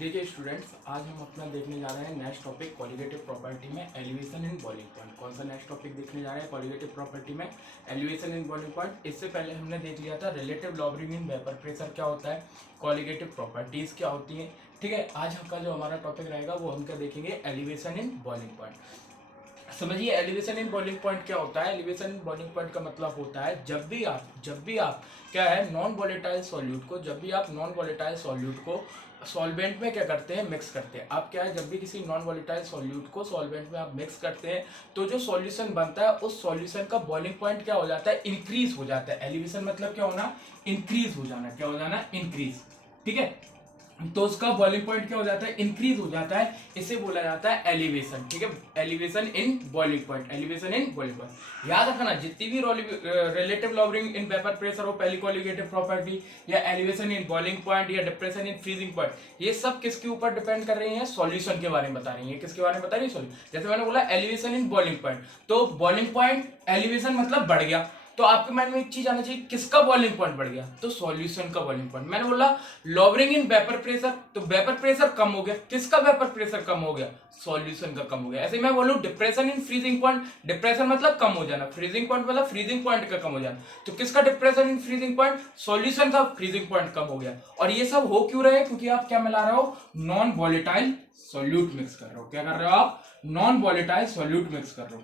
देखिए स्टूडेंट्स, आज हम अपना देखने जा रहे हैं नेक्स्ट टॉपिक कॉलिगेटिव प्रॉपर्टी में एलिवेशन इन बॉइलिंग पॉइंट। कौन सा नेक्स्ट टॉपिक देखने जा रहे हैं कॉलिगेटिव प्रॉपर्टी में एलिवेशन इन बॉइलिंग पॉइंट। इससे पहले हमने देख लिया था रिलेटिव लॉबरिंग इन वेपर प्रेशर क्या होता है, कॉलिगेटिव प्रॉपर्टीज क्या होती हैं। ठीक है, आज का जो हमारा टॉपिक रहेगा वो हम क्या देखेंगे, एलिवेशन इन बॉइलिंग पॉइंट। समझिए एलिवेशन इन बॉइलिंग पॉइंट क्या होता है। एलिवेशन इन बॉइलिंग पॉइंट का मतलब होता है जब भी आप क्या है नॉन वोलेटाइल सॉल्यूट को, जब भी आप नॉन वोलेटाइल सॉल्यूट को सॉल्वेंट में क्या करते हैं, मिक्स करते हैं। आप क्या है, जब भी किसी नॉन वोलेटाइल सॉल्यूट को सॉल्वेंट में आप मिक्स करते हैं तो जो सॉल्यूशन बनता है उस सॉल्यूशन का बॉइलिंग पॉइंट क्या हो जाता है, इंक्रीज हो जाता है। एलिवेशन मतलब क्या होना, इंक्रीज हो जाना। क्या हो जाना, इंक्रीज। ठीक है, तो उसका बॉइलिंग पॉइंट क्या हो जाता है, इंक्रीज हो जाता है। इसे बोला जाता है एलिवेशन। ठीक है, elevation in boiling point, elevation in boiling point. याद रखना, जितनी भी रिलेटिव लॉबरिंग इन वेपर प्रेशर हो, पहली कॉलिगेटिव प्रॉपर्टी या एलिवेशन इन बॉइलिंग पॉइंट या डिप्रेशन इन फ्रीजिंग पॉइंट, ये सब किसके ऊपर डिपेंड कर रही है, सॉल्यूशन के बारे में बता रही है। किसके बारे में बता रही है, सॉल्यूशन। जैसे मैंने बोला एलिवेशन इन बॉइलिंग पॉइंट, तो बॉइलिंग पॉइंट एलिवेशन मतलब बढ़ गया, तो आपके माइंड में एक चीज आना चाहिए, किसका बॉइलिंग पॉइंट बढ़ गया, तो सॉल्यूशन का बॉइलिंग पॉइंट। मैंने बोला लॉबरिंग इन वेपर प्रेशर, तो वेपर प्रेशर कम हो गया, किसका वेपर प्रेशर कम हो गया, सॉल्यूशन का कम हो गया। ऐसे मैं बोलूं depression in freezing point, depression मतलब कम हो जाना, फ्रीजिंग पॉइंट मतलब फ्रीजिंग पॉइंट का कम हो जाना, तो किसका depression in freezing point, solution का फ्रीजिंग पॉइंट कम हो गया। और ये सब हो क्यों रहे हैं, क्योंकि आप क्या मिला रहे हो, नॉन वॉलेटाइल सॉल्यूट मिक्स कर रहे हो। क्या कर रहे हो आप, नॉन वॉलेटाइल सॉल्यूट मिक्स कर रहे हो।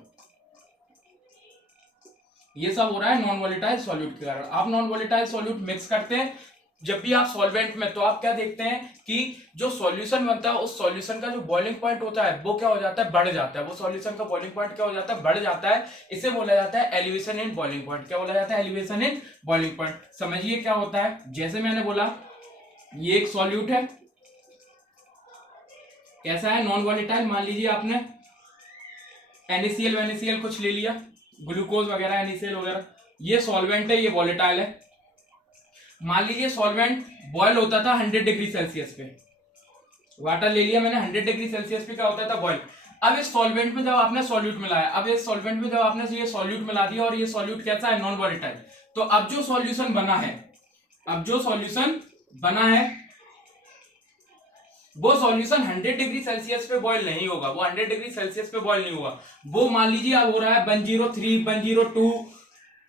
ये सब हो रहा है नॉन वोलेटाइल सॉल्यूट के कारण। आप नॉन वोलेटाइल सॉल्यूट मिक्स करते हैं जब भी आप सॉल्वेंट में, तो आप क्या देखते हैं कि जो सॉल्यूशन बनता है उस सॉल्यूशन का जो बॉइलिंग पॉइंट होता है वो क्या हो जाता है, बढ़ जाता है। वो सॉल्यूशन का बॉइलिंग पॉइंट क्या हो जाता है, बढ़ जाता है। इसे बोला जाता है एलिवेशन इन बॉइलिंग पॉइंट। क्या बोला जाता है, एलिवेशन इन बॉइलिंग पॉइंट। समझिए क्या होता है, जैसे मैंने बोला ये एक सॉल्यूट है, कैसा है, नॉन वोलेटाइल। मान लीजिए आपने NaCl कुछ ले लिया, ग्लूकोज वगैरह, NaCl वगैरह, ये सॉल्वेंट है, ये वॉलेटाइल है। मान लीजिए सॉल्वेंट बॉयल होता था 100 डिग्री सेल्सियस पे, वाटर ले लिया मैंने, 100 डिग्री सेल्सियस पे क्या होता था, बॉयल। अब इस सॉल्वेंट में जब आपने सॉल्यूट मिलाया, अब इस सॉल्वेंट में जब आपने ये सॉल्यूट मिला दिया और ये सॉल्यूट कैसा है, नॉन वॉलेटाइल, तो अब जो सॉल्यूशन बना है, अब जो सॉल्यूशन बना है वो सॉल्यूशन 100 डिग्री सेल्सियस पे बॉयल नहीं होगा, वो 100 डिग्री सेल्सियस पे बॉयल नहीं होगा। वो मान लीजिए अब हो रहा है 103, 102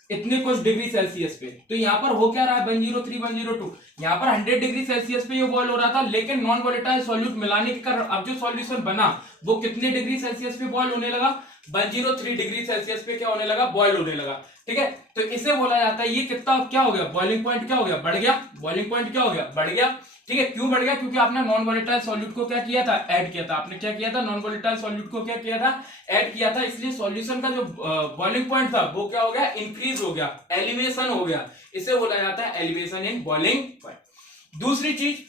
इतने कुछ डिग्री सेल्सियस पे। तो यहाँ पर हो क्या रहा है, 103, 102, यहाँ पर 100 डिग्री सेल्सियस पे ये बॉयल हो रहा था, लेकिन नॉन वोलेटाइल सॉल्यूट मिलाने के कारण अब जो सॉल्यूशन बना वो कितने डिग्री सेल्सियस पे बॉयल होने लगा, 103 डिग्री सेल्सियस पे क्या होने लगा, बॉयल होने लगा। ठीक है, तो इसे बोला जाता है ये कितना क्या हो गया, बॉइलिंग पॉइंट क्या हो गया, बढ़ गया। बॉइलिंग पॉइंट क्या हो गया, बढ़ गया। ठीक है, क्यों बढ़ गया, क्योंकि आपने नॉन वोलेटाइल सॉल्यूट को क्या किया था, ऐड किया था। आपने क्या किया था, नॉन वोलेटाइल सॉल्यूट को क्या किया था, ऐड किया था, इसलिए सॉल्यूशन का जो बॉइलिंग पॉइंट था वो क्या हो गया, इंक्रीज हो गया, एलिवेशन हो गया। इसे बोला जाता है एलिवेशन इन बॉइलिंग पॉइंट। दूसरी चीज,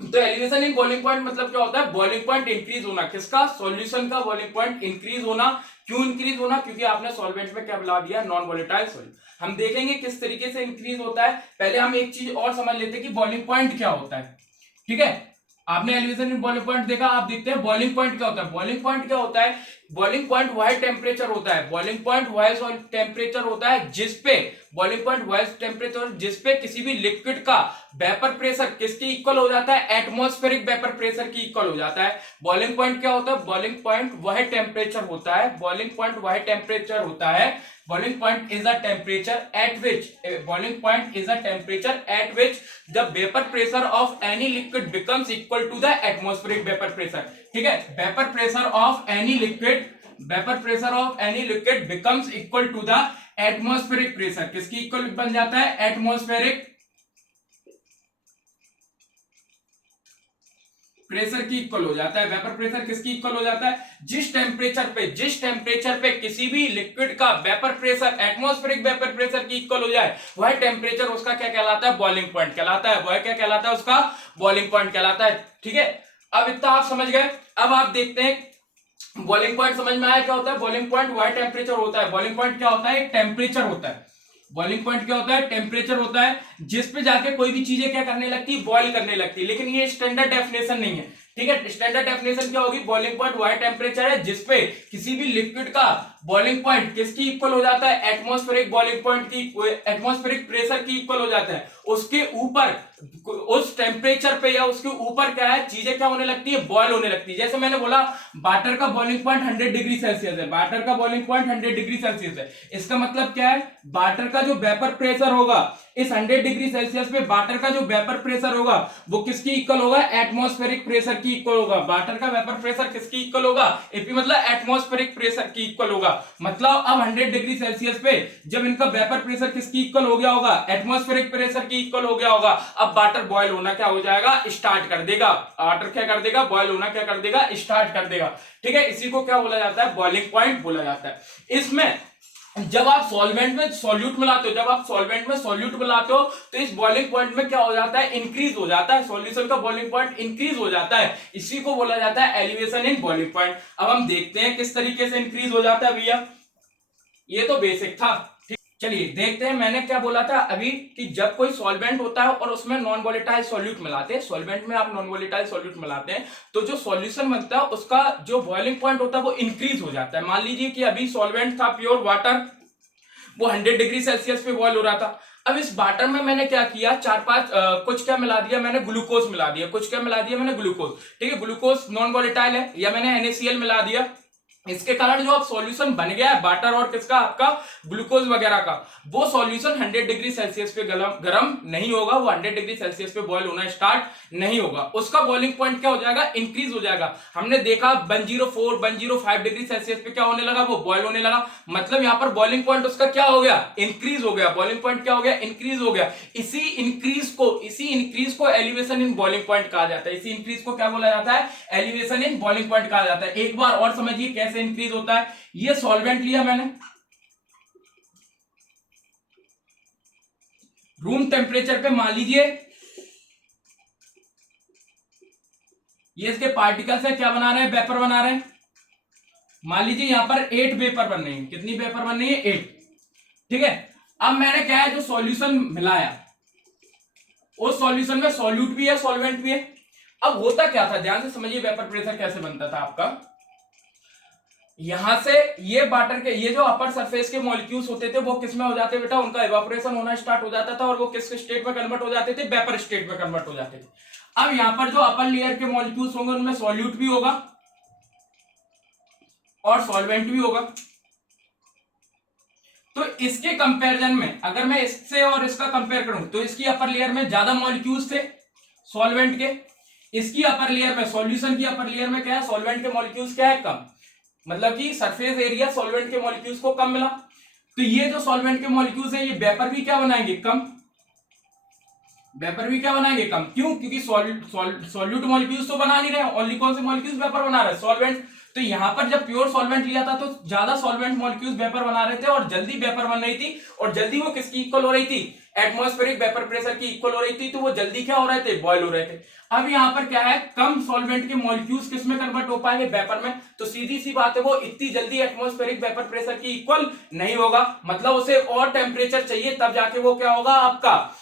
तो एलिवेशन इन बॉइलिंग पॉइंट मतलब क्या होता है, बॉइलिंग पॉइंट इंक्रीज होना, किसका, सॉल्यूशन का बॉइलिंग पॉइंट इंक्रीज होना। क्यों इंक्रीज होना, क्योंकि आपने सॉल्वेंट में क्या मिला दिया, नॉन वोलेटाइल सॉल्यूट। हम देखेंगे किस तरीके से इंक्रीज होता है। पहले हम एक चीज और समझ लेते हैं कि बॉइलिंग पॉइंट क्या होता है। ठीक है, आपने एलिवेशन इन बॉइलिंग पॉइंट देखा, आप देखते हैं बॉइलिंग पॉइंट क्या होता है। बॉइलिंग पॉइंट क्या होता है, बॉइलिंग पॉइंट वह टेम्परेचर होता है, बॉइलिंग पॉइंट वह टेम्परेचर होता है जिसपे, बॉइलिंग पॉइंट वह टेम्परेचर जिसपे किसी भी लिक्विड का वेपर प्रेशर किसके इक्वल हो जाता है, एटमॉस्फेरिक वेपर प्रेशर की इक्वल हो जाता है। बॉइलिंग पॉइंट क्या होता है, बॉइलिंग पॉइंट वह टेम्परेचर होता है, बॉइलिंग पॉइंट वह टेम्परेचर होता है। Boiling point is a temperature at which boiling point is a temperature at which the vapor pressure of any liquid becomes equal to the atmospheric vapor pressure. ठीक है, vapor pressure of any liquid becomes equal to the atmospheric pressure. किसकी equal बन जाता है, atmospheric pressure की equal हो जाता है। वेपर प्रेशर किसकी इक्वल हो जाता है, जिस टेम्परेचर पे किसी भी लिक्विड का vapour pressure atmospheric vapour pressure की इक्वल हो जाए, वह टेम्परेचर उसका क्या कहलाता है, बॉइलिंग पॉइंट कहलाता है। वह क्या कहलाता है, उसका बॉइलिंग पॉइंट कहलाता है। ठीक है, अब इतना आप समझ गए। अब आप देखते हैं बॉइलिंग पॉइंट समझ में आया क्या होता है। बॉइलिंग पॉइंट वह टेम्परेचर होता है, बॉइलिंग पॉइंट क्या होता है, एक टेम्परेचर होता है। बॉइलिंग पॉइंट क्या होता है, टेम्परेचर होता है, जिस पे जाके कोई भी चीजें क्या करने लगती है, बॉयल करने लगती है। लेकिन ये स्टैंडर्ड डेफिनेशन नहीं है। ठीक है, स्टैंडर्ड डेफिनेशन क्या होगी, बॉइलिंग पॉइंट वह टेम्परेचर है जिसपे किसी भी लिक्विड का बॉइलिंग पॉइंट किसकी इक्वल हो जाता है, एटमॉस्फेरिक बॉइलिंग पॉइंट की, एटमॉस्फेरिक प्रेशर की इक्वल हो जाता है। उसके ऊपर उस टेम्परेचर पे या उसके ऊपर क्या है, चीजें क्या होने लगती है, बॉयल होने लगती है। जैसे मैंने बोला वाटर का बॉइलिंग पॉइंट 100 डिग्री सेल्सियस है, वाटर का बॉइलिंग पॉइंट 100 डिग्री सेल्सियस है। इसका मतलब क्या है, वाटर का जो वेपर प्रेशर होगा इस 100 डिग्री सेल्सियस पे वाटर का जो वेपर प्रेशर होगा वो किसकी इक्वल होगा, एटमॉस्फेरिक प्रेशर की इक्वल होगा। वाटर का वेपर प्रेशर किसकी इक्वल होगा, एपी मतलब एटमॉस्फेरिक प्रेशर की इक्वल होगा। मतलब अब 100 डिग्री सेल्सियस पे जब इनका वेपर प्रेशर किसकी इक्वल हो गया होगा, एटमॉस्फेरिक प्रेशर की इक्वल हो गया होगा। अब वाटर बॉयल होना क्या हो जाएगा, स्टार्ट कर देगा। वाटर क्या कर देगा, बॉयल होना क्या कर देगा, स्टार्ट कर देगा। ठीक है, इसी को क्या बोला जाता है, बॉइलिंग पॉइंट बोला जाता है। इसमें जब आप सॉल्वेंट में सॉल्यूट मिलाते हो, जब आप सॉल्वेंट में सॉल्यूट मिलाते हो तो इस बॉइलिंग पॉइंट में क्या हो जाता है, इंक्रीज हो जाता है, सॉल्यूशन का बॉइलिंग पॉइंट इंक्रीज हो जाता है। इसी को बोला जाता है एलिवेशन इन बॉइलिंग पॉइंट। अब हम देखते हैं किस तरीके से इंक्रीज हो जाता है भैया, ये तो बेसिक था। चलिए देखते हैं, मैंने क्या बोला था अभी कि जब कोई सॉल्वेंट होता है और उसमें नॉन वोलेटाइल सॉल्यूट मिलाते हैं, सॉल्वेंट में आप नॉन वोलेटाइल सॉल्यूट मिलाते हैं तो जो सॉल्यूशन बनता है उसका जो बॉइलिंग पॉइंट होता है वो इंक्रीज हो जाता है। मान लीजिए कि अभी सॉल्वेंट था प्योर वाटर, वो 100 डिग्री सेल्सियस पे बॉयल हो रहा था। अब इस वाटर में मैंने क्या किया, चार पांच कुछ क्या मिला दिया, मैंने ग्लूकोज मिला दिया, कुछ क्या मिला दिया मैंने, ग्लूकोज। ठीक है, ग्लूकोज नॉन वोलेटाइल है, या मैंने NaCl मिला दिया। इसके कारण जो अब सॉल्यूशन बन गया है वाटर और किसका, आपका ग्लूकोज वगैरह का, वो सॉल्यूशन 100 डिग्री सेल्सियस पे गरम नहीं होगा, वो 100 डिग्री सेल्सियस पे बॉयल होना स्टार्ट नहीं होगा। उसका बॉइलिंग पॉइंट क्या हो जाएगा, इंक्रीज हो जाएगा। हमने देखा 104 105 डिग्री सेल्सियस पे क्या होने लगा, वो बॉयल होने लगा। मतलब यहां पर बॉइलिंग पॉइंट उसका क्या हो गया, इंक्रीज हो गया। बॉइलिंग पॉइंट क्या हो गया, इंक्रीज हो गया। इसी इंक्रीज को एलिवेशन इन बॉइलिंग पॉइंट कहा जाता है। इसी इंक्रीज को क्या बोला जाता है, एलिवेशन इन बॉइलिंग पॉइंट कहा जाता है। एक बार और समझिए कैसे इंक्रीज होता है। ये सॉल्वेंट लिया मैंने, रूम टेम्परेचर पे, मान लीजिए ये इसके पार्टिकल्स है, क्या बना रहे हैं, वेपर बना रहे हैं। मान लीजिए यहां पर 8 वेपर बन रही है, कितनी वेपर बन रही है, 8। ठीक है, अब मैंने क्या है, जो सॉल्यूशन मिलाया उस सॉल्यूशन में सॉल्यूट भी है सॉल्वेंट भी है। अब होता क्या था, ध्यान से समझिए वेपर प्रेशर कैसे बनता था आपका। यहां से ये वाटर के ये जो अपर सरफेस के मॉलिक्यूल्स होते थे वो किस में हो जाते बेटा, उनका इवापोरेशन होना स्टार्ट हो जाता था और वो किस स्टेट में कन्वर्ट हो जाते थे, वेपर स्टेट में कन्वर्ट हो जाते थे। अब यहां पर जो अपर लेयर के मॉलिक्यूल्स होंगे उनमें सॉल्यूट भी होगा और सॉल्वेंट भी होगा। तो इसके कंपैरिजन में अगर मैं इससे और इसका कंपेयर करूं तो इसकी अपर लेयर में ज्यादा मॉलिक्यूल्स थे सॉल्वेंट के, इसकी अपर लेयर में, सॉल्यूशन की अपर लेयर में क्या है, सॉल्वेंट के मॉलिक्यूल्स क्या है, कम। मतलब कि सरफेस एरिया सॉल्वेंट के मॉलिक्यूल्स को कम मिला। तो ये जो सॉल्वेंट के मॉलिक्यूल्स है ये वेपर भी क्या बनाएंगे, कम। वेपर भी क्या बनाएंगे, कम। क्यों, क्योंकि सॉल्यूट मॉलिक्यूल्स तो बना नहीं रहे, ओनली कौन से मॉलिक्यूल्स वेपर बना रहे हैं, सॉल्वेंट। तो यहां पर जब प्योर सॉल्वेंट लिया था तो ज्यादा सॉल्वेंट मॉलिक्यूल्स वेपर बना रहे थे और जल्दी वेपर बन रही थी, और जल्दी वो किसकी इक्वल हो रही थी, एटमॉस्फेरिक वेपर प्रेशर की इक्वल हो रही थी। तो वो जल्दी क्या हो रहे थे, बॉयल हो रहे थे। अब यहां पर क्या है, कम सॉल्वेंट के मॉलिक्यूल्स किस में कन्वर्ट हो पाएंगे, वेपर में। तो सीधी सी बात है वो इतनी जल्दी एटमॉस्फेरिक वेपर प्रेशर की इक्वल नहीं होगा, मतलब उसे और टेम्परेचर चाहिए तब जाके वो क्या होगा, आपका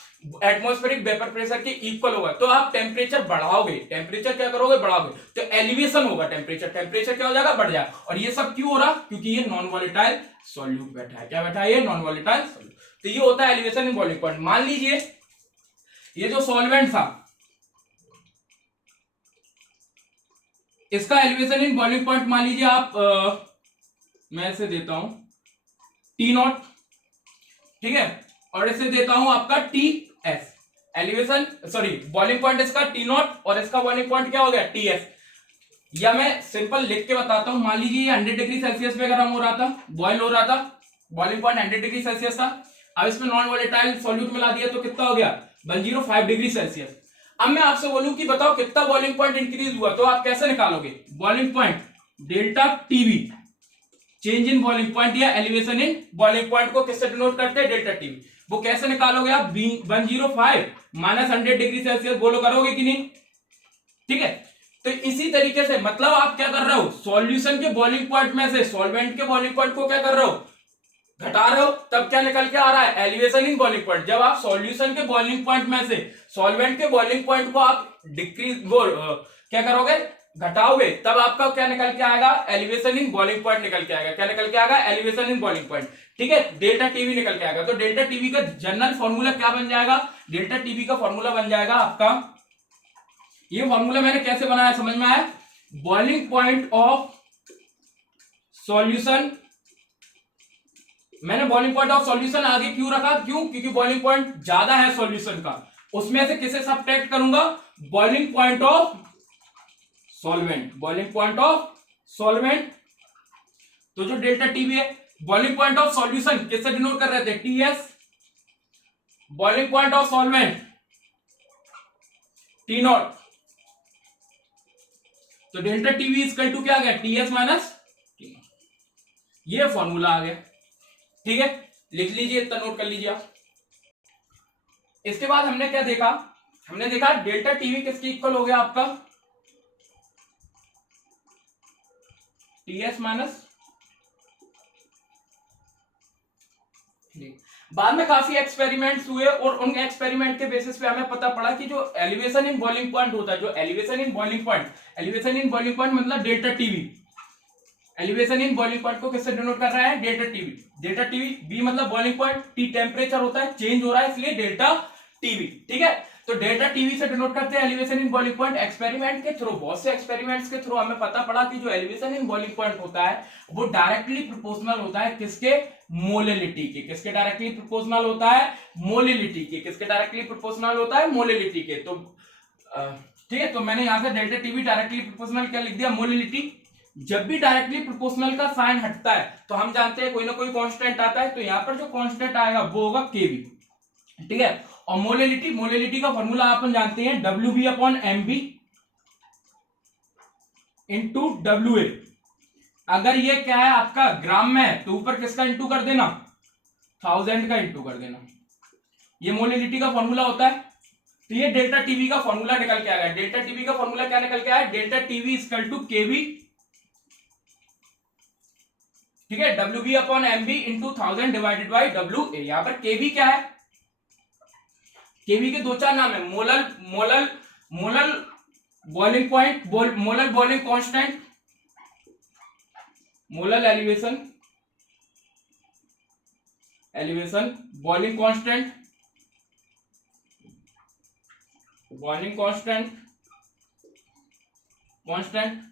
एटमॉस्फेरिक वेपर प्रेशर के इक्वल होगा। तो आप टेम्परेचर बढ़ाओगे, टेम्परेचर क्या करोगे, बढ़ाओगे, तो एलिवेशन होगा, टेम्परेचर क्या हो जाएगा, बढ़ जाएगा। और ये सब क्यों हो रहा, क्योंकि ये नॉन वोलेटाइल सॉल्यूट बैठा है। क्या बैठा है, ये नॉन वोलेटाइल सॉल्यूट। तो ये होता है एलिवेशन इन बॉइलिंग पॉइंट। मान लीजिए ये जो सॉल्वेंट था इसका एलिवेशन इन बॉइलिंग पॉइंट मान लीजिए आप मैं इसे देता हूं T0, ठीक है, और इसे देता हूं आपका TS। Elevation sorry boiling point इसका T0 और इसका बॉइलिंग पॉइंट क्या हो गया, TS। या मैं सिंपल लिख के बताता हूं, मान लीजिए ये 100 डिग्री सेल्सियस पे गर्म हो रहा था, बॉयल हो रहा था, बॉइलिंग पॉइंट 100 डिग्री सेल्सियस था। अब इसमें नॉन वोलेटाइल सॉल्यूट मिला दिया तो कितना हो गया, 105 डिग्री सेल्सियस। अब मैं आपसे बोलूं कि बताओ कितना बॉइलिंग पॉइंट इंक्रीज हुआ, तो आप कैसे निकालोगे, boiling point delta TV, change in boiling point या एलिवेशन इन बॉइलिंग पॉइंट को किससे डिनोट करते हैं, डेल्टा टीवी। वो कैसे निकालोगे आप, 105 माइनस 100 डिग्री सेल्सियस बोलो, करोगे कि नहीं, ठीक है। तो इसी तरीके से मतलब आप क्या कर रहे हो, सॉल्यूशन के बॉइलिंग पॉइंट में से सॉल्वेंट के बॉइलिंग पॉइंट को क्या कर रहे हो, घटा रहे हो, तब क्या निकल के आ रहा है, एलिवेशन इन बॉइलिंग पॉइंट। जब आप सॉल्यूशन के बॉइलिंग पॉइंट में से सॉल्वेंट के बॉइलिंग पॉइंट को आप डिक्रीज क्या करोगे, घटाओगे तब आपका क्या निकल के आएगा, एलिवेशन इन बॉइलिंग पॉइंट निकल के आएगा। क्या निकल के आएगा, एलिवेशन इन बॉइलिंग पॉइंट। ठीक है, डेल्टा टीवी निकल के आएगा। तो डेल्टा टीवी का जनरल फॉर्मूला क्या बन जाएगा, डेल्टा टीवी का फॉर्मूला बन जाएगा आपका, ये फॉर्मूला मैंने कैसे बनाया समझ में आया, बॉइलिंग पॉइंट ऑफ सॉल्यूशन। मैंने बॉइलिंग पॉइंट ऑफ सॉल्यूशन आगे क्यों रखा, क्यों, क्योंकि बॉइलिंग पॉइंट ज्यादा है सॉल्यूशन का, उसमें से किसे सब्ट्रैक्ट करूंगा, boiling point of solvent, boiling point of solvent. तो जो डेल्टा टीवी है, बॉइलिंग पॉइंट ऑफ सॉल्यूशन किससे डिनोट कर रहे थे, TS, boiling point of solvent T nought. तो डेल्टा टीवी इक्वल टू क्या आ गया, टीएस माइनस टी नॉट, ये फॉर्मूला आ गया। ठीक है, लिख लीजिए, इतना नोट कर लीजिए आप। इसके बाद हमने क्या देखा, हमने देखा डेल्टा टीवी किसके इक्वल हो गया आपका, टीएस माइनस। बाद में काफी एक्सपेरिमेंट्स हुए और उन एक्सपेरिमेंट के बेसिस पे हमें पता पड़ा कि जो एलिवेशन इन बॉइलिंग पॉइंट होता है, जो elevation in boiling point, elevation in boiling point मतलब delta TB, elevation in boiling point को किससे डिनोट कर रहा है, delta TB. Delta TB, B मतलब बॉइलिंग पॉइंट, टी टेम्परेचर होता है, चेंज हो रहा है, इसलिए डेल्टा टीवी। ठीक है, तो डेल्टा टीवी से डिनोट करते हैं elevation in boiling point. Experiment के थ्रू, बहुत से एक्सपेरिमेंट्स के थ्रू हमें पता पड़ा कि जो एलिवेशन इन बॉइलिंग पॉइंट होता है वो डायरेक्टली प्रोपोर्शनल होता है किसके, मोलिलिटी के। किसके डायरेक्टली प्रोपोर्शनल होता है, मोलिलिटी के। किसके डायरेक्टली प्रोपोर्शनल होता है, मोलिलिटी के। तो ठीक है, तो मैंने यहां से डेल्टा टीवी डायरेक्टली प्रोपोर्शनल क्या लिख दिया, मोलिलिटी। जब भी डायरेक्टली प्रोपोर्शनल का साइन हटता है तो हम जानते हैं कोई ना कोई कांस्टेंट आता है, तो यहां पर जो कांस्टेंट आएगा वो होगा केवी। ठीक है, और मोलिलिटी, मोलिलिटी का फॉर्मूला अपन जानते हैं, WB upon MB into WA। अगर ये क्या है आपका ग्राम में है तो ऊपर किसका इंटू कर देना, 1000 का इंटू कर देना, ये मोलिलिटी का फॉर्मूला होता है। तो ये डेल्टा टीवी का फॉर्मूला निकल के आएगा। डेल्टा टीवी का फॉर्मूला क्या निकल के आया, डेल्टा टीवी इक्वल टू केवी, ठीक है, WB upon MB into 1000 divided by WA। यहां पर केवी क्या है, केवी के दो चार नाम है, molal, molal, molal boiling point, molal boiling constant, molal elevation, elevation boiling constant, boiling constant, constant,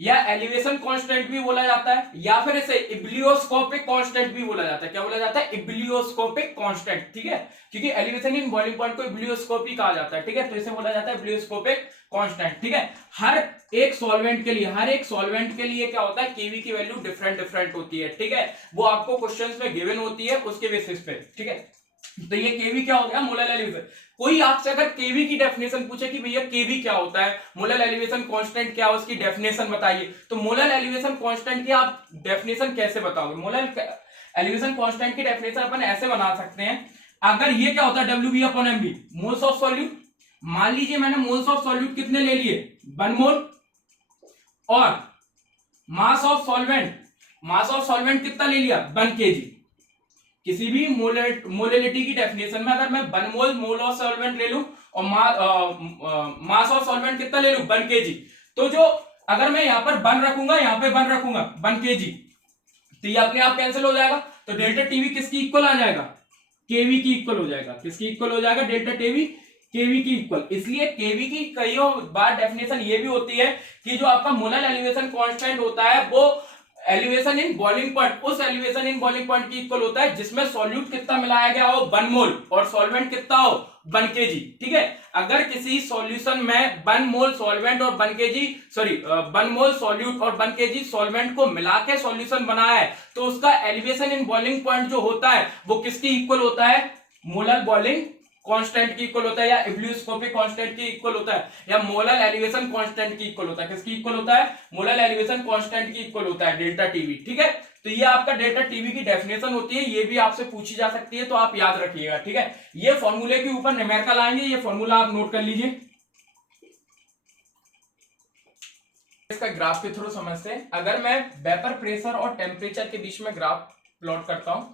या एलिवेशन कांस्टेंट भी बोला जाता है, या फिर इसे इब्लियोस्कोपिक कांस्टेंट भी बोला जाता है। क्या बोला जाता है, इब्लियोस्कोपिक कांस्टेंट। ठीक है, क्योंकि एलिवेशन इन बॉइलिंग पॉइंट को इब्लियोस्कोपी कहा जाता है। ठीक है, तो इसे बोला जाता है इब्लियोस्कोपिक कांस्टेंट। ठीक है, हर एक सॉल्वेंट के लिए, हर एक सॉल्वेंट के लिए क्या होता है, केवी की वैल्यू डिफरेंट डिफरेंट होती है। ठीक है, वो आपको क्वेश्चंस में गिवन होती है उसके बेसिस पे। ठीक है, तो ये केवी क्या हो गया, मोलर एलिवेशन। कोई आपसे अगर केवी की डेफिनेशन पूछे कि भैया केवी क्या होता है, मोलर एलिवेशन कांस्टेंट क्या है, उसकी डेफिनेशन बताइए, तो मोलर एलिवेशन कांस्टेंट की आप डेफिनेशन कैसे बताओगे। मोलर एलिवेशन कांस्टेंट की डेफिनेशन अपन ऐसे बना सकते हैं, अगर ये क्या होता है, WB upon MB, moles of solute. मान लीजिए मैंने मोल्स ऑफ सॉल्यूट कितने ले लिए, 1 मोल, और mass of solvent, mass of solvent कितना ले लिया, 1 kg। किसी भी मोलिलिटी की डेफिनेशन में अगर मैं 1 मोल ऑफ सॉल्वेंट ले लूं और मास ऑफ सॉल्वेंट कितना ले लूं, 1 kg, तो जो अगर मैं यहां पर 1 रखूंगा, यहां पे 1 रखूंगा, 1 kg, तो ये अपने आप कैंसिल हो जाएगा। तो डेल्टा टीवी किसकी इक्वल आ जाएगा, केवी की इक्वल हो जाएगा। किसकी इक्वल हो जाएगा, डेल्टा टीवी केवी की इक्वल। इसलिए केवी की कई बार डेफिनेशन ये भी होती है कि जो आपका मोलर एलिवेशन कांस्टेंट होता है वो एलिवेशन इन बॉइलिंग पॉइंट, उस एलिवेशन इन बॉइलिंग पॉइंट की इक्वल होता है जिसमें सॉल्यूट कितना मिलाया गया हो, 1 मोल, और सॉल्वेंट कितना हो, 1 kg। ठीक है, अगर किसी सॉल्यूशन में 1 मोल सॉल्वेंट और 1 kg, सॉरी 1 मोल सॉल्यूट और 1 kg सॉल्वेंट को मिला के सॉल्यूशन बना है, तो उसका एलिवेशन इन बॉइलिंग पॉइंट जो होता है वो किसकी इक्वल होता है, मोलर बॉइलिंग कांस्टेंट की इक्वल होता है, या इब्लियोस्कोपिक कांस्टेंट की इक्वल होता है, या मोलर एलिवेशन कांस्टेंट की इक्वल होता है। किसकी इक्वल होता है, मोलर एलिवेशन कांस्टेंट की इक्वल होता है, डेल्टा टीवी। ठीक है, तो ये आपका डेल्टा टीवी की डेफिनेशन होती है, ये भी आपसे पूछी जा सकती है, तो आप याद रखिएगा। ठीक है, ये फॉर्मूले के ऊपर न्यूमेरिकल आएंगे, ये फॉर्मूला आप नोट कर लीजिए। इसका ग्राफ के थ्रू समझते हैं। अगर मैं वेपर प्रेशर और टेम्परेचर के बीच में ग्राफ प्लॉट करता हूं,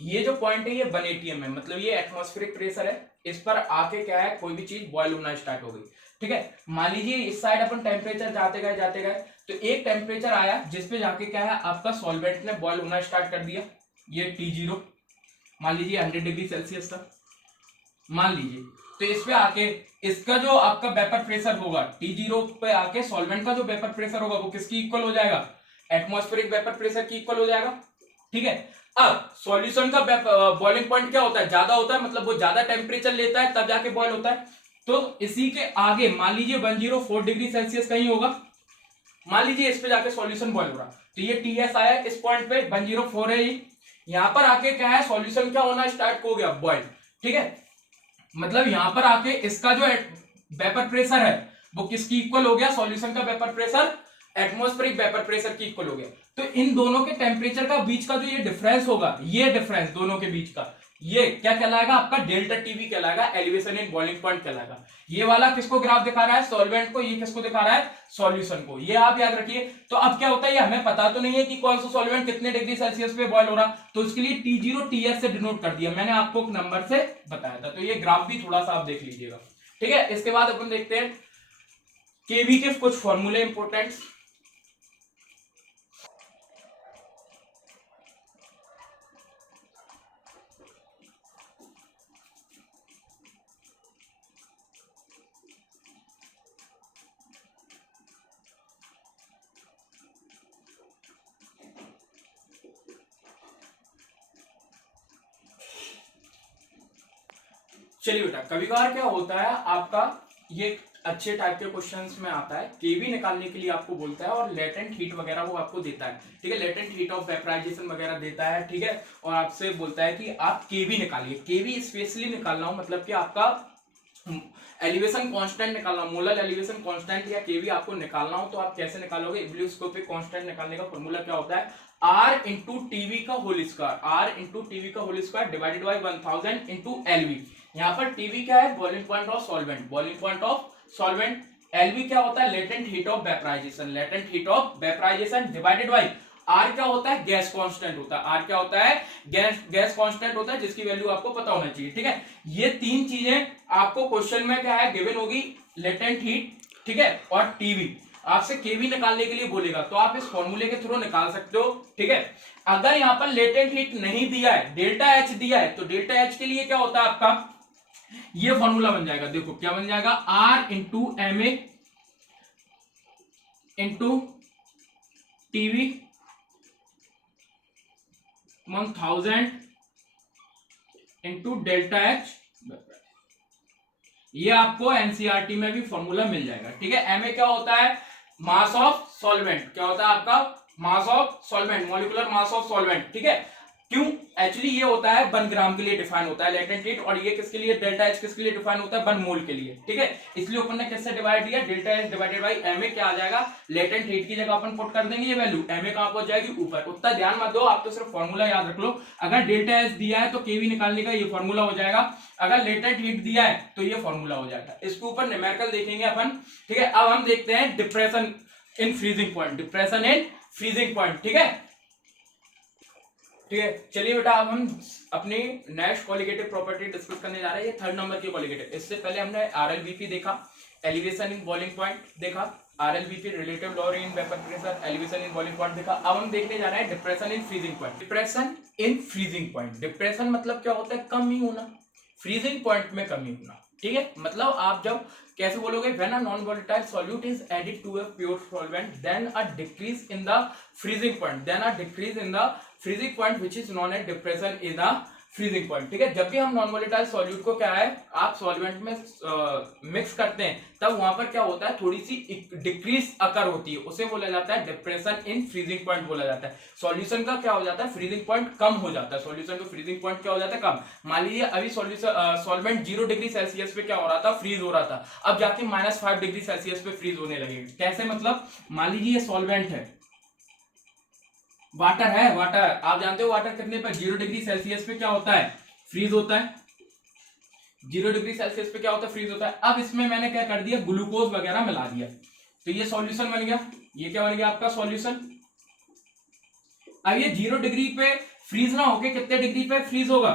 ये जो पॉइंट है ये 1 atm है, मतलब ये एटमॉस्फेरिक प्रेशर है, इस पर आके क्या है, कोई भी चीज बॉयल होना स्टार्ट हो गई। ठीक है, मान लीजिए इस साइड अपन टेम्परेचर जाते गए तो एक टेम्परेचर आया जिसपे जाके क्या है आपका सॉल्वेंट ने बॉयल होना स्टार्ट कर दिया, ये T0 मान लीजिए 100 डिग्री सेल्सियस था मान लीजिए। तो इस पे आके इसका जो आपका वेपर प्रेशर होगा T0 पे आके सॉल्वेंट का जो वेपर प्रेशर होगा वो किसकी इक्वल हो जाएगा, एटमॉस्फेरिक वेपर प्रेशर की इक्वल हो जाएगा। ठीक है, अब सॉल्यूशन का बॉइलिंग पॉइंट क्या होता है, ज्यादा होता है, मतलब वो ज्यादा टेम्परेचर लेता है तब जाके बॉयल होता है। तो इसी के आगे मान लीजिए 104 डिग्री सेल्सियस कहीं होगा, मान लीजिए इस पे जाके सॉल्यूशन बॉयल हो रहा, तो ये TS आया इस पॉइंट पे 104 है ये, यहां पर आके क्या है सॉल्यूशन क्या होना स्टार्ट हो गया, बॉयल। ठीक है, मतलब यहां पर आके इसका जो वेपर प्रेशर है वो किसकी इक्वल हो गया, सॉल्यूशन का vapour pressure atmospheric vapour pressure की इक्वल हो गया। तो इन दोनों के टेम्परेचर का बीच का जो ये डिफरेंस होगा, ये डिफरेंस दोनों के बीच का, ये क्या कहलाएगा आपका डेल्टा टीवी कहलाएगा, एलिवेशन इन बॉइलिंग पॉइंट कहलाएगा। ये वाला किसको ग्राफ दिखा रहा है, सॉल्वेंट को, ये किसको दिखा रहा है, सॉल्यूशन को, ये आप याद रखिए। तो अब क्या होता है, ये हमें पता तो नहीं है कि कौन सा सॉल्वेंट कितने डिग्री सेल्सियस पे बॉयल हो रहा, तो उसके लिए T0 TS से डिनोट कर दिया मैंने आपको एक नंबर से बताया था। तो ये ग्राफ भी थोड़ा सा आप देख लीजिएगा। ठीक है, इसके बाद अपन देखते हैं केवी के कुछ फॉर्मूले इंपोर्टेंट। चलिए बेटा, कभी कभार क्या होता है आपका, ये अच्छे टाइप के क्वेश्चंस में आता है, केवी निकालने के लिए आपको बोलता है और लेटेंट हीट वगैरह वो आपको देता है। ठीक है, लेटेंट हीट ऑफ वेपराइजेशन वगैरह देता है। ठीक है, और आपसे बोलता है कि आप केवी निकालिए, केवी स्पेशली निकालना हो, मतलब कि आपका एलिवेशन कांस्टेंट निकालना, मोलर एलिवेशन कांस्टेंट या केवी आपको निकालना हो तो आप कैसे निकालोगे, इब्लियोस्कोपिक कांस्टेंट निकालने का फॉर्मूला क्या होता है, R इंटू टीवी का whole square, R into TB का whole square divided by 1000 into LV। यहाँ पर टीवी क्या है, boiling point of solvent, boiling point of solvent. LV क्या होता है, latent heat of vaporisation, latent heat of vaporisation divided by R क्या होता है, गैस कांस्टेंट होता है, R क्या होता है, गैस कांस्टेंट होता है, जिसकी वैल्यू आपको पता होना चाहिए। ठीक है, ये तीन चीजें आपको क्वेश्चन में क्या है गिवन होगी, लेटेंट हीट, ठीक है, और टीवी। आपसे केवी निकालने के लिए बोलेगा तो आप इस फॉर्मूले के थ्रू निकाल सकते हो। ठीक है, अगर यहाँ पर लेटेंट हीट नहीं दिया है, डेल्टा H दिया है, तो डेल्टा H के लिए क्या होता है आपका, ये फॉर्मूला बन जाएगा, देखो क्या बन जाएगा, R into MA into TV 1000 into delta H। ये आपको एनसीईआरटी में भी फॉर्मूला मिल जाएगा। ठीक है, एमए क्या होता है, मास ऑफ सॉल्वेंट, क्या होता है आपका, mass of solvent, molecular mass of solvent. ठीक है, क्यों, एक्चुअली ये होता है 1 ग्राम के लिए डिफाइन होता है लेटेंट हीट, और ये किसके लिए, डेल्टा H किसके लिए डिफाइन होता है, 1 मोल के लिए। ठीक है, इसलिए अपन ने किससे डिवाइड दिया, delta H divided by MA, क्या आ जाएगा, लेटेंट हीट की जगह अपन पुट कर देंगे ये वैल्यू, एमए कहां पहुंच जाएगी, ऊपर। उतना ध्यान मत दो, आप तो सिर्फ फॉर्मूला याद रख लो। अगर डेल्टा H दिया है तो केवी निकालने का ये फॉर्मूला हो जाएगा, अगर लेटेंट हीट दिया है तो ये फॉर्मूला हो जाएगा। इसके ऊपर न्यूमेरिकल देखेंगे अपन। ठीक है, अब हम देखते हैं depression in freezing point, depression in freezing point. ठीक है, ठीक है, चलिए बेटा, अब हम अपनी नेक्स्ट क्वालिटेटिव प्रॉपर्टी डिस्कस करने जा रहे हैं। ये 3rd नंबर की क्वालिटेटिव। इससे पहले हमने RLBP देखा, एलिवेशन इन बॉइलिंग पॉइंट देखा, RLBP relative law in vapour pressure, elevation in boiling point देखा। अब हम देखने जा रहे हैं depression in freezing point. Depression in freezing point, depression मतलब क्या होता है, कम ही होना, फ्रीजिंग पॉइंट में कमी होना। ठीक है, मतलब आप जब कैसे बोलोगे, when a non volatile solute is added to a pure solvent then a decrease in the freezing point, then a decrease in the freezing point which is known as depression in the freezing point. ठीक है, जब भी हम non volatile solute को क्या है आप solvent में मिक्स करते हैं तब वहां पर क्या होता है, थोड़ी सी डिक्रीज अकर होती है, उसे बोला जाता है डिप्रेशन इन फ्रीजिंग पॉइंट बोला जाता है। सॉल्यूशन का क्या हो जाता है, फ्रीजिंग पॉइंट कम हो जाता है, सॉल्यूशन का फ्रीजिंग पॉइंट क्या हो जाता है, कम। मान लीजिए अभी सॉल्वेंट 0 डिग्री सेल्सियस पे क्या हो रहा था, फ्रीज हो रहा था, अब जाके -5 डिग्री सेल्सियस पे फ्रीज होने लगेगा। कैसे, मतलब मान लीजिए ये सॉल्वेंट है, वाटर है, वाटर आप जानते हो वाटर कितने पर, 0 डिग्री सेल्सियस पे क्या होता है, फ्रीज होता है, 0 डिग्री सेल्सियस पे क्या होता है, फ्रीज होता है। अब इसमें मैंने क्या कर दिया, ग्लूकोज वगैरह मिला दिया, तो ये सॉल्यूशन बन गया, ये क्या बन गया आपका सॉल्यूशन। अब ये 0 डिग्री पे फ्रीज ना होके कितने डिग्री पे फ्रीज होगा,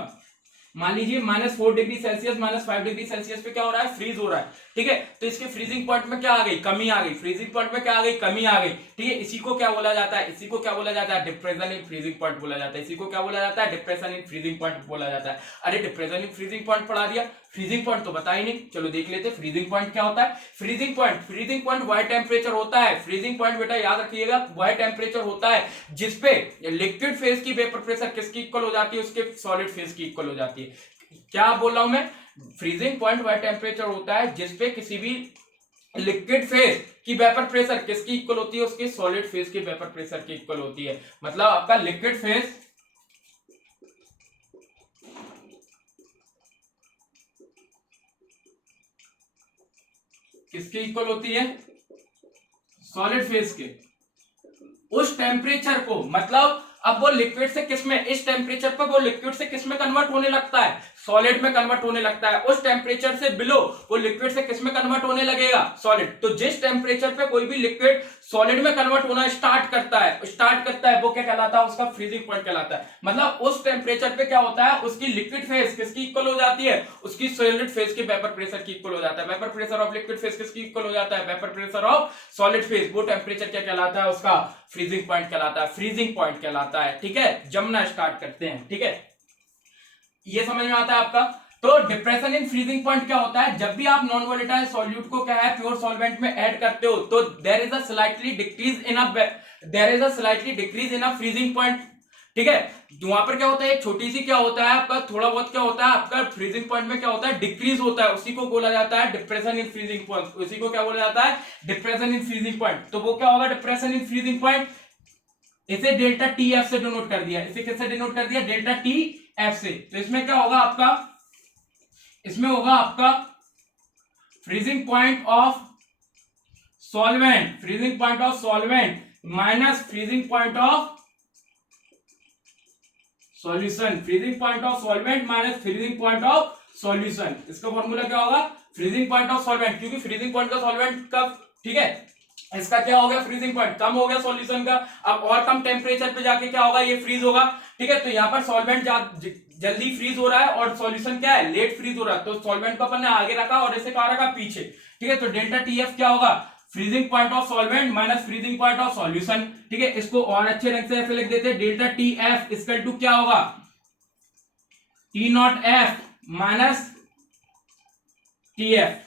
मान लीजिए -4 डिग्री सेल्सियस -5 डिग्री सेल्सियस पे क्या हो रहा है, फ्रीज हो रहा है, ठीक है। तो इसके फ्रीजिंग पॉइंट में क्या आ गई, कमी आ गई, फ्रीजिंग पॉइंट में क्या आ गई, कमी आ गई, ठीक है। इसी को क्या बोला जाता है, इसी को क्या बोला जाता है, डिप्रेशन इन फ्रीजिंग पॉइंट बोला जाता है, इसी को क्या बोला जाता है, डिप्रेशन इन फ्रीजिंग पॉइंट बोला जाता है। अरे डिप्रेशन इन फ्रीजिंग पॉइंट पढ़ा दिया, फ्रीजिंग पॉइंट तो बता ही नहीं, चलो देख लेते हैं फ्रीजिंग पॉइंट क्या होता है। फ्रीजिंग पॉइंट वह टेम्परेचर होता है, फ्रीजिंग पॉइंट बेटा याद रखिएगा, वह टेम्परेचर होता है जिसपे लिक्विड फेज की वेपर प्रेशर किसकी इक्वल हो जाती है, उसके सॉलिड फेज की इक्वल हो जाती है। क्या बोल रहा हूं मैं, फ्रीजिंग पॉइंट वह टेम्परेचर होता है जिसपे किसी भी लिक्विड फेज की वेपर प्रेशर किसकी इक्वल होती है, उसके सॉलिड फेज की वेपर प्रेशर की इक्वल होती है। मतलब आपका लिक्विड फेज किसकी इक्वल होती है, सॉलिड फेज के। उस टेम्परेचर को, मतलब अब वो लिक्विड से किसमें, इस टेम्परेचर पर वो लिक्विड से किसमें कन्वर्ट होने लगता है, सॉलिड में कन्वर्ट होने लगता है। उस टेम्परेचर से बिलो वो लिक्विड से किसमें कन्वर्ट होने लगेगा, सॉलिड। तो जिस टेम्परेचर पे कोई भी लिक्विड सॉलिड में कन्वर्ट होना स्टार्ट करता है वो क्या कहलाता है, उसका फ्रीजिंग पॉइंट कहलाता है। मतलब उस टेम्परेचर पे क्या होता है, उसकी लिक्विड फेज किसकी इक्वल हो जाती है, उसकी सॉलिड फेज के वेपर प्रेशर की इक्वल हो जाता है। Vapour pressure of liquid phase किसकी इक्वल हो जाता है, vapour pressure of solid phase. वो टेम्परेचर क्या कहलाता है, उसका फ्रीजिंग पॉइंट कहलाता है, फ्रीजिंग पॉइंट कहलाता है, ठीक है। जमना स्टार्ट करते हैं, ठीक है, ये समझ में आता है आपका। तो डिप्रेशन इन फ्रीजिंग पॉइंट क्या होता है, जब भी आप नॉन वोलेटाइल सॉल्यूट को क्या है, प्योर सॉल्वेंट में ऐड करते हो, तो there is a slightly decrease in a freezing point, ठीक है। वहां पर क्या होता है, छोटी सी क्या होता है आपका, थोड़ा बहुत क्या होता है आपका फ्रीजिंग पॉइंट में क्या होता है, डिक्रीज होता है, उसी को बोला जाता है डिप्रेशन इन फ्रीजिंग पॉइंट, उसी को क्या बोला जाता है, डिप्रेशन इन फ्रीजिंग पॉइंट। तो वो क्या होगा, डिप्रेशन इन फ्रीजिंग पॉइंट, इसे डेल्टा टी एफ से डिनोट कर दिया, इसे किससे डिनोट कर दिया, डेल्टा टी एफ से। तो इसमें क्या होगा आपका, इसमें होगा आपका freezing point of solvent minus freezing point of solution, freezing point of solvent minus freezing point of solution. इसका फॉर्मूला क्या होगा, फ्रीजिंग पॉइंट ऑफ सॉल्वेंट, क्योंकि फ्रीजिंग पॉइंट का सॉल्वेंट का, ठीक है, इसका क्या हो गया, फ्रीजिंग पॉइंट कम हो गया सॉल्यूशन का। अब और कम टेम्परेचर पे जाके क्या होगा, ये फ्रीज होगा, ठीक है। तो यहाँ पर सॉल्वेंट जल्दी फ्रीज हो रहा है और सॉल्यूशन क्या है, लेट फ्रीज हो रहा है। तो सॉल्वेंट को अपन ने आगे रखा और इसे कहा रखा पीछे, ठीक है। तो डेल्टा टी एफ क्या होगा, freezing point of solvent minus freezing point of solution, ठीक है। इसको और अच्छे रंग से ऐसे लिख देते हैं, delta T F equal to क्या होगा, T nought F minus T F,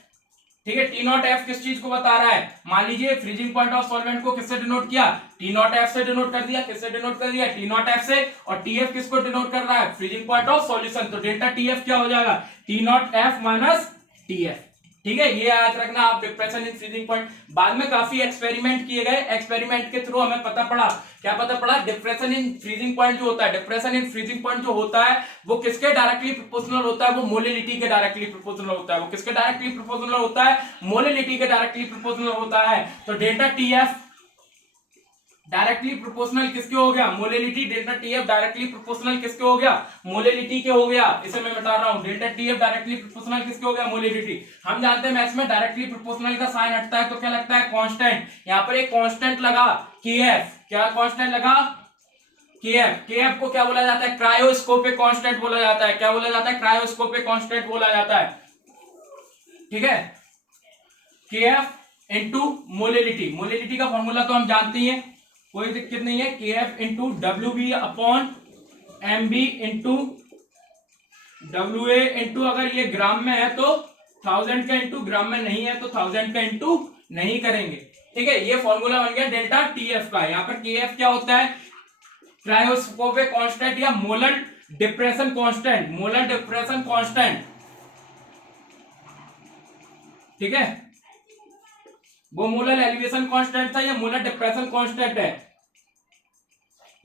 ठीक है। टी नॉट एफ किस चीज को बता रहा है, मान लीजिए फ्रीजिंग पॉइंट ऑफ सॉल्वेंट को किससे डिनोट किया, टी नॉट एफ से डिनोट कर दिया, किससे डिनोट कर दिया, टी नॉट एफ से। और टी एफ किसको डिनोट कर रहा है, फ्रीजिंग पॉइंट ऑफ सॉल्यूशन। तो डेल्टा टी एफ क्या हो जाएगा, T nought F minus T F, ठीक है। ये याद रखना आप, डिप्रेशन इन फ्रीजिंग पॉइंट। बाद में काफी एक्सपेरिमेंट किए गए, एक्सपेरिमेंट के थ्रू हमें पता पड़ा, क्या पता पड़ा, डिप्रेशन इन फ्रीजिंग पॉइंट जो होता है, डिप्रेशन इन फ्रीजिंग पॉइंट जो होता है वो किसके डायरेक्टली प्रोपोर्शनल होता है, वो मोलिलिटी के डायरेक्टली प्रोपोर्शनल होता है। वो किसके डायरेक्टली प्रोपोर्शनल होता है, मोलिलिटी के डायरेक्टली प्रोपोर्शनल होता है। तो delta T F directly proportional किसके हो गया, molality, delta T F directly proportional किसके हो गया, मोलिलिटी के हो गया। इसे मैं बता रहा हूं, delta T F directly proportional किसके हो गया, मोलिलिटी। हम जानते हैं मैथ्स में डायरेक्टली प्रोपोर्शनल का साइन हटता है तो क्या लगता है, कांस्टेंट। यहां पर एक कांस्टेंट लगा केएफ, क्या कांस्टेंट लगा, केएफ। केएफ को क्या बोला जाता है, क्रायोस्कोपिक कांस्टेंट बोला जाता है। क्या बोला जाता है, क्रायोस्कोपिक कांस्टेंट बोला जाता है, ठीक है। केएफ इनटू मोलिलिटी, मोलिलिटी का फॉर्मूला तो हम जानते ही हैं, कोई दिक्कत नहीं है। K F into W B upon M B into W A into, अगर ये ग्राम में है तो 1000 का इंटू, ग्राम में नहीं है तो 1000 का इंटू नहीं करेंगे, ठीक है। ये फॉर्मूला बन गया डेल्टा टी एफ का। यहाँ पर के एफ क्या होता है, क्रायोस्कोपिक कांस्टेंट या molar depression constant, molar depression constant, ठीक है। वो मोलर एलिवेशन कांस्टेंट था या मोलर डिप्रेशन कांस्टेंट है,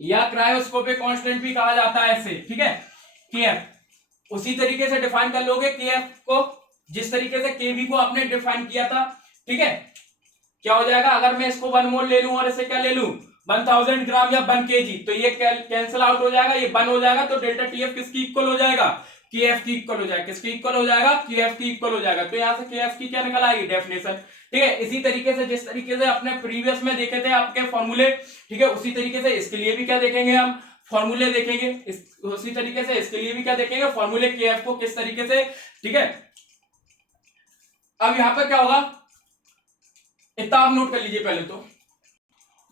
या क्रायोस्कोपिक कांस्टेंट भी कहा जाता है इसे, ठीक है। केएफ उसी तरीके से डिफाइन कर लोगे केएफ को जिस तरीके से केवी को आपने डिफाइन किया था, ठीक है। क्या हो जाएगा, अगर मैं इसको 1 मोल ले लूं और इसे क्या ले लूं 1000 ग्राम या 1 केजी, तो ये कैंसिल आउट हो जाएगा, ये 1 हो जाएगा। तो डेल्टा टीएफ किसकी इक्वल हो जाएगा, केएफ की इक्वल हो जाएगा। किसकी इक्वल हो जाएगा, केएफ की इक्वल हो जाएगा। तो यहां से केएफ की क्या निकल आएगी, डेफिनेशन, ठीक है। इसी तरीके से जिस तरीके से अपने प्रीवियस में देखे थे आपके फॉर्मूले, ठीक है, उसी तरीके से इसके लिए भी क्या देखेंगे हम, फॉर्मूले देखेंगे उसी तरीके से इसके लिए भी क्या देखेंगे, फॉर्मूले के एफ को किस तरीके से, ठीक है। अब यहां पर क्या होगा, इतना आप नोट कर लीजिए पहले तो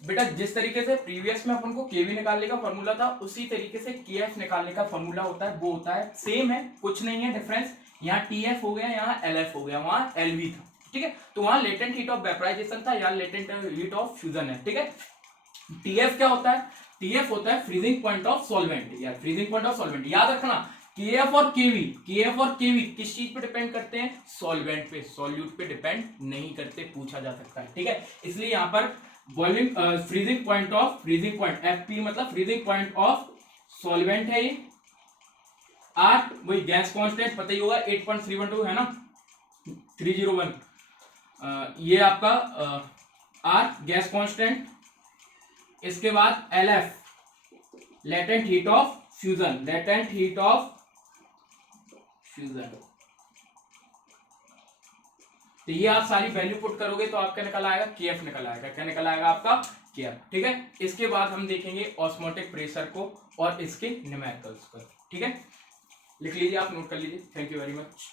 बेटा, जिस तरीके से प्रीवियस में अपन को केवी निकालने का फॉर्मूला था उसी तरीके से केएफ निकालने का फॉर्मूला होता है, वो होता है सेम है, कुछ नहीं है डिफरेंस। यहाँ टीएफ हो गया, यहाँ एलएफ हो गया, वहां एलवी था, ठीक है। तो वहां लेटेंट हीट ऑफ वेपराइजेशन था, यहाँ लेटेंट हीट ऑफ फ्यूजन है, ठीक है। टीएफ क्या होता है, टीएफ होता है फ्रीजिंग पॉइंट ऑफ सॉल्वेंट, यार फ्रीजिंग पॉइंट ऑफ सॉल्वेंट याद रखना। केएफ और केवी किस चीज पे डिपेंड करते हैं, सॉल्वेंट पे, सॉल्यूट पे डिपेंड नहीं करते, पूछा जा सकता है, ठीक है। इसलिए यहाँ पर बॉइलिंग फ्रीजिंग पॉइंट एफपी मतलब फ्रीजिंग पॉइंट ऑफ सॉल्वेंट है ये। आर वही गैस कांस्टेंट पता ही होगा 8.312 है ना, 301, ये आपका आर गैस कांस्टेंट। इसके बाद LF latent heat of fusion, तो ये आप सारी वैल्यू पुट करोगे तो आपका निकल आएगा केएफ निकल आएगा, क्या निकल आएगा आपका केएफ, ठीक है। इसके बाद हम देखेंगे ऑस्मोटिक प्रेशर को और इसके न्यूमेरिकल्स को, ठीक है। लिख लीजिए आप, नोट कर लीजिए। Thank you very much.